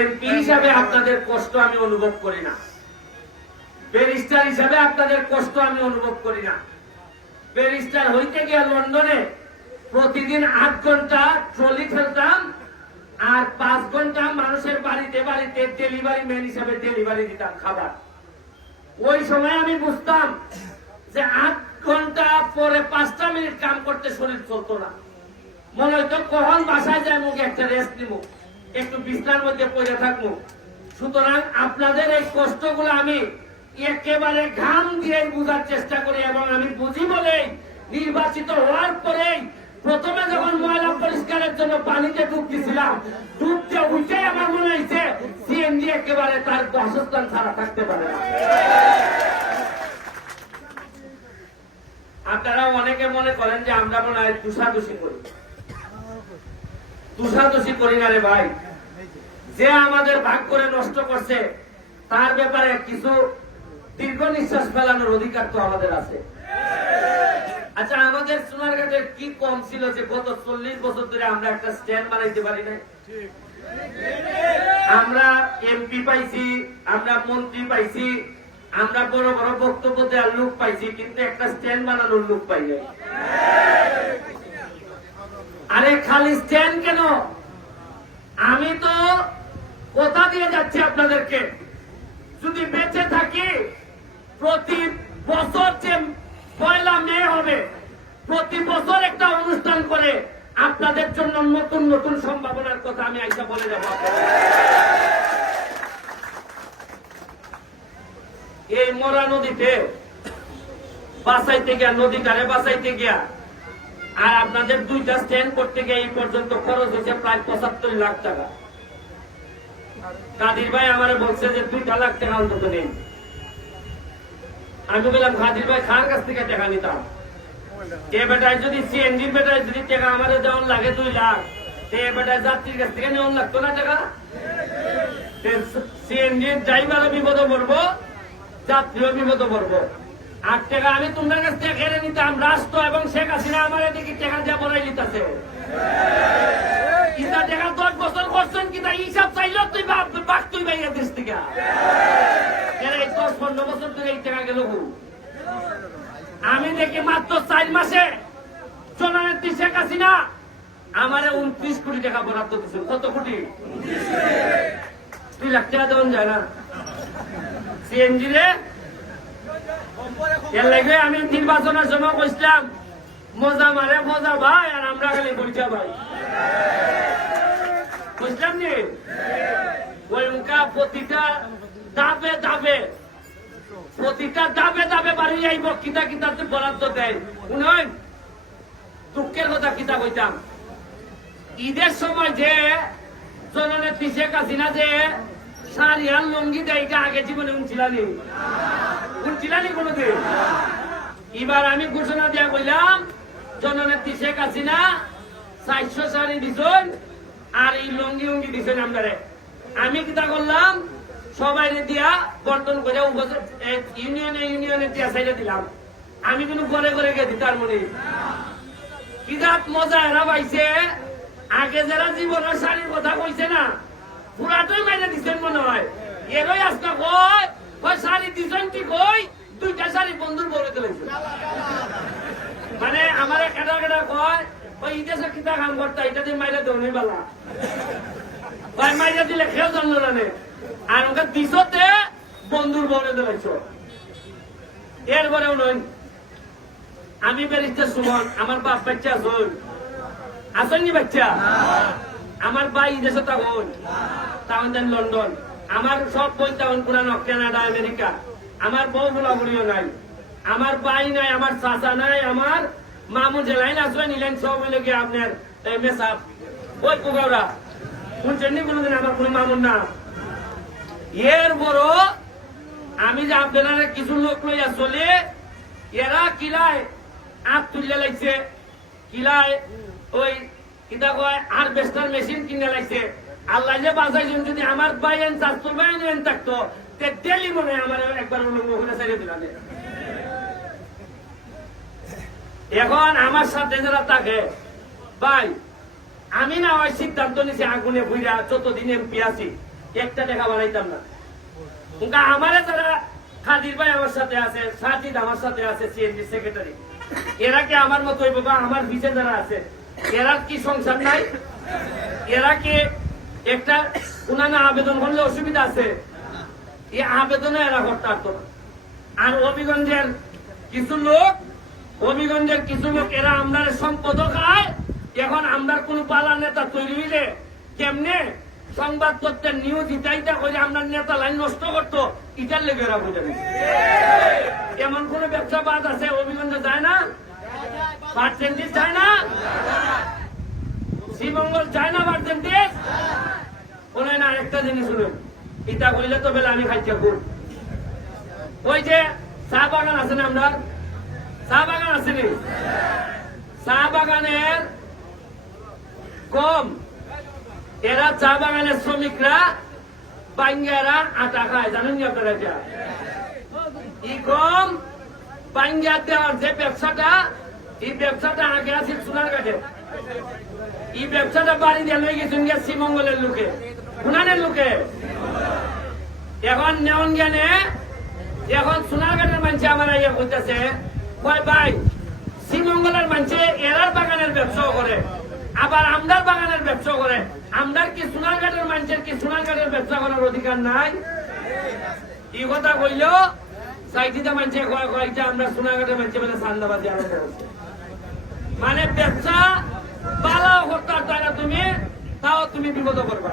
MP হিসাবে আপনাদের কষ্ট আমি অনুভব করি না, ব্যারিস্টার হিসাবে আপনাদের কষ্ট আমি অনুভব করি না। ব্যারিস্টার হইতে গিয়ে লন্ডনে প্রতিদিন 8 ঘন্টা ট্রলি ফেলতাম আর 5 ঘন্টা মানুষের বাড়িতে বাড়িতে ডেলিভারি ম্যান হিসাবে ডেলিভারি দিতাম খাবার। ওই সময় আমি বুঝতাম যে 8 ঘন্টা পরে 5টা মিনিট কাম করতে শরীর চলতো না। মনে হইতো কখন বাসায় যায় মুখে একটা রেস্ট নিব, একটু বিছনার মধ্যে পড়ে থাকবো। সুতরাং আপনাদের এই কষ্টগুলো আমি একেবারে ঘাম দিয়ে বুঝার চেষ্টা করি এবং আমি বুঝি বলেই নির্বাচিত হওয়ার পরেই প্রথমে যখন ময়লা পরিষ্কারের জন্য পানিতে ডুব দিয়েছিলাম, ডুবতে উঠে আমার মনে হয়েছে সিএনজি একেবারে তার বাসস্থান ছাড়া থাকতে পারে না। আপনারা অনেকে মনে করেন যে আমরা মনে হয় তুষাদুষি করি। তুষাদুষি করি না রে ভাই। যে আমাদের ভাগ করে নষ্ট করছে তার ব্যাপারে কিছু দীর্ঘ নিঃশ্বাস ফেলানোর অধিকার তো আমাদের আছে। আচ্ছা, আমাদের সোনারঘাটের কি কম ছিল যে গত 40 বছর ধরে আমরা একটা স্ট্যান্ড বানাইতে পারি নাই? আমরা এমপি পাইছি, আমরা মন্ত্রী পাইছি, আমরা বড় বড় বক্তব্য দেওয়ার লোক পাইছি, কিন্তু একটা স্ট্যান্ড বানানোর লোক পাই নাই। আরে খালি স্ট্যান্ড কেন? আমি তো কথা দিয়ে যাচ্ছি আপনাদেরকে, যদি বেঁচে থাকি প্রতি বছর যে 1 মে হবে, প্রতি বছর একটা অনুষ্ঠান করে আপনাদের জন্য নতুন নতুন সম্ভাবনার কথা আমি আইসা বলে যাব। এই মরা নদীতে বাঁচাইতে গিয়া, নদীটারে বাঁচাইতে গিয়া আর আপনাদের 2টা স্ট্যান্ড করতে গিয়ে এই পর্যন্ত খরচ হয়েছে প্রায় 75 লাখ টাকা। কাদির ভাই আমারে বলছে যে 2 লাখ টাকা অন্তত নেই। আমি বললাম কাদির ভাই খান কাছ থেকে টাকা নিতাম, এ বেটায় যদি সিএনজি বেটায় যদি টাকা আমাদের দেওয়ার লাগে 2 লাখ, এ বেটায় যাত্রীর কাছ থেকে নেওয়ার লাগতো না টাকা? সিএনজির ড্রাইভারও বিপদে পড়বো, যাত্রীও বিপদে পড়বো। 8 টাকা আমি তোমার কাছ থেকে কেড়ে নিতাম, রাষ্ট্র এবং শেখ হাসিনা আমার এদিকে টাকা দিয়ে বলাই নিতেছে। ইটা টাকা 10 বছর করছেন কিনা হিসাব চাইল তুই বাক তুই বাইরে দেশ থেকে। এই 10-15 বছর ধরে এই টাকা গেল। আমি দেখি মাত্র 4 মাসে জননেত্রী শেখ হাসিনা আমারে 29 কোটি টাকা বরাদ্দ দিচ্ছে। কত কোটি? 2 লাখ টাকা দেওয়া যায় না সিএনজি রে। এর লাগে আমি নির্বাচনের সময় কইছিলাম মজা মারে মজা ভাই, আর আমরা খালি বলছি ভাই। বুঝলাম নি? ওই মুখা প্রতিটা দাবে দাবে, প্রতিটা দাবে দাবে বাড়ি যাইব, কিতা কিতা বরাদ্দ দেয়। শুনুন, দুঃখের কথা কিতা কইতাম, ঈদের সময় যে জননেত্রী শেখ হাসিনা যে শাড়ি আর লুঙ্গি দেয়, এটা আগে জীবনে শুনছিলানি? শুনছিলানি কোনোদিন? এবার আমি ঘোষণা দিয়া কইলাম জননেত্রী শেখ হাসিনা 400 শাড়ি দিছেন আর এই লুঙ্গি উঙ্গি দিছেন আপনারে। আমি কিতা করলাম, সবাই দিয়া বন্টন করে ইউনিয়নে ইউনিয়নে দিয়া সাইডে দিলাম। আমি কিন্তু ঘরে ঘরে গিয়ে দিতার মনে কিতা মজা এরা পাইছে। আগে যারা জীবনের শাড়ির কথা কইছে না, পুরাটাই মাইনে দিচ্ছেন মনে হয়। এরই আজকে কয় শাড়ি দিচ্ছেন কি কই 2টা শাড়ি বন্ধুর বলে দিলেছে। মানে আমার কেটা কেটা কয় ওই ইতিহাসে কিতা কাম করতা, এটা দিয়ে মাইরে দেওয়া বেলা ভাই, মাইরে দিলে খেয়েও জানলো না। আর ওকে দিশতে বন্ধুর বলে দিলেছ। এরপরেও নয়, আমি ব্যারিস্টার সুমন, আমার বাপ বাচ্চা আসেননি বাচ্চা, আমার ভাই দেশে তখন তাহলে লন্ডন, আমার সব বই তখন পুরানো কানাডা আমেরিকা, আমার বউ বুলাবুলিও নাই, আমার ভাই নাই, আমার চাচা নাই, আমার মামু জেলাইন আসবেন নিলেন সব মিলে গিয়ে আপনার মেসাপ ওই পুগাওরা শুনছেন নি কোনোদিন? আমার কোনো মামুন না। এর বড় আমি যে আপনারা কিছু লোক লইয়া চলে, এরা কিলায় আপ তুলে লাগছে, কিলায় ওই কিতা কয় আর বেস্টার মেশিন কিনে লাগছে। আল্লাহ যে বাঁচাইছেন, যদি আমার বাইন চাষতো বাইন থাকতো ডেলি মনে আমার একবার ওখানে ছেড়ে দিলাম। এখন আমার সাথে যারা থাকে ভাই, আমি না ওই সিদ্ধান্ত নিছি আগুনে বুঝা যতদিন এমপি আছি একটা টাকা বানাইতাম না। আমারে যারা খাদির ভাই আমার সাথে আছে, সাজিদ আমার সাথে আছে, সিএনজি সেক্রেটারি, এরা কি আমার মতো বাবা আমার বিচে যারা আছে এরা কি সংসার নাই? এরা কি একটা উনানা আবেদন করলে অসুবিধা আছে? এই আবেদনে এরা করতে পারতো না। আর হবিগঞ্জের কিছু লোক এরা আমরার সম্পদ খায়। এখন আমরার কোন পালা নেতা তৈরি হইলে কেমনে সংবাদপত্রের নিউজ ইটাইটা করে আমরা নেতা লাইন নষ্ট করতো, ইটার লেগে এরা বুঝেন। এমন কোন ব্যবসা বাদ আছে হবিগঞ্জে যায় না? পার্সেন্টেজ যায় না? শ্রীমঙ্গল যায় না পার্সেন্টেজ? বলে না একটা জিনিস শুনুন, ইটা কইলে তো বেলা আমি খাইছি খুব। ওই যে চা বাগান আছে না, আমরা চা বাগান আছে নি, চা বাগানের কম এরা চা বাগানের শ্রমিকরা বাঙ্গারা আটা খায়, জানেন নি আপনারা? এটা ই কম বাঙ্গা দেওয়ার যে ব্যবসাটা, এই ব্যবসাটা আগে আছে সোনারঘাটে। এই ব্যবসাটা বাড়ি দিয়ে লয়ে গেছেন গিয়া শ্রীমঙ্গলের লোকে, উনানের লোকে। এখন নেওয়ান জ্ঞানে এখন সোনারঘাটের মানুষে আমার ইয়ে করতেছে, কয় ভাই শ্রীমঙ্গলের মানুষে এরার বাগানের ব্যবসাও করে, আবার আমদার বাগানের ব্যবসা করে। আমদার কি সোনারঘাটের মানুষের কি সোনারঘাটের ব্যবসা করার অধিকার নাই? এই কথা কইলেও সাইটিটা মানুষে কয়েকটা আমরা সোনারঘাটের মানুষে বলে সান্দাবাজি আরম্ভ করছে। মানে ব্যবসা পালাও করতে পারতো না তুমি, তাও তুমি বিপদ করবা।